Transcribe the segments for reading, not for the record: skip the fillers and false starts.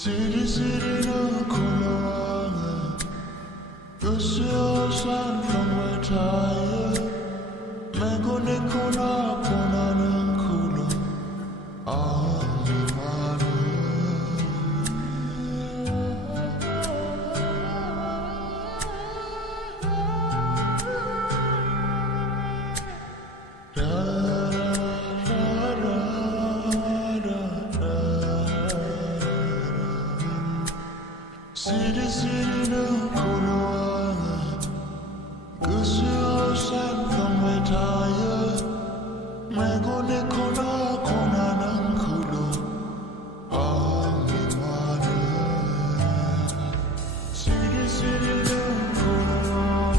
City, city, no color. The sun from my tire. Mango, Nikona, Pona, Kula. City, city, no color. The sun from my tire. Mango, Nikona, Pona, Kula. City, city, no color.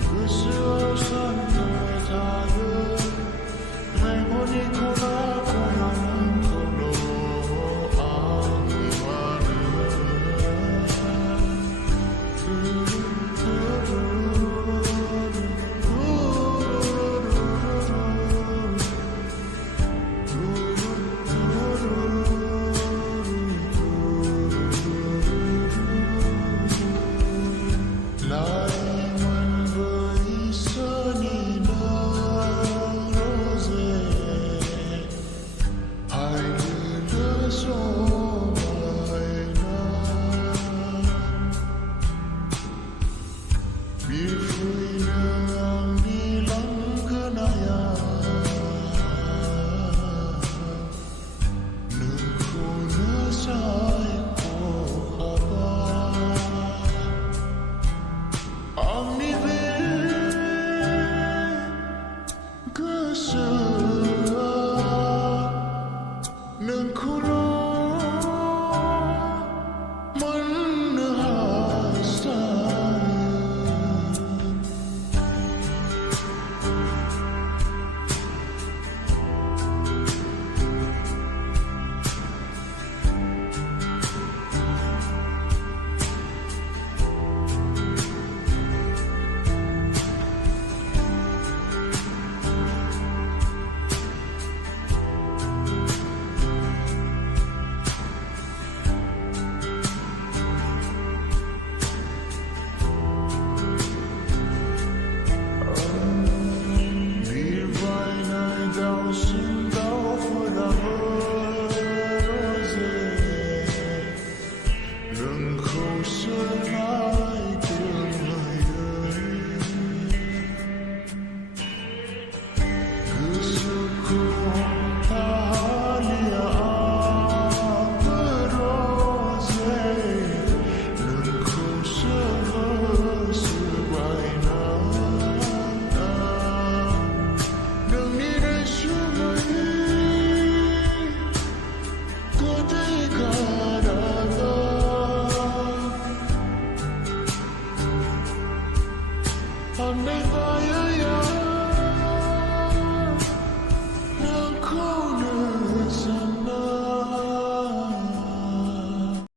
The sun from my tire. Mango, Nikona, Pona, Kula. On the fire.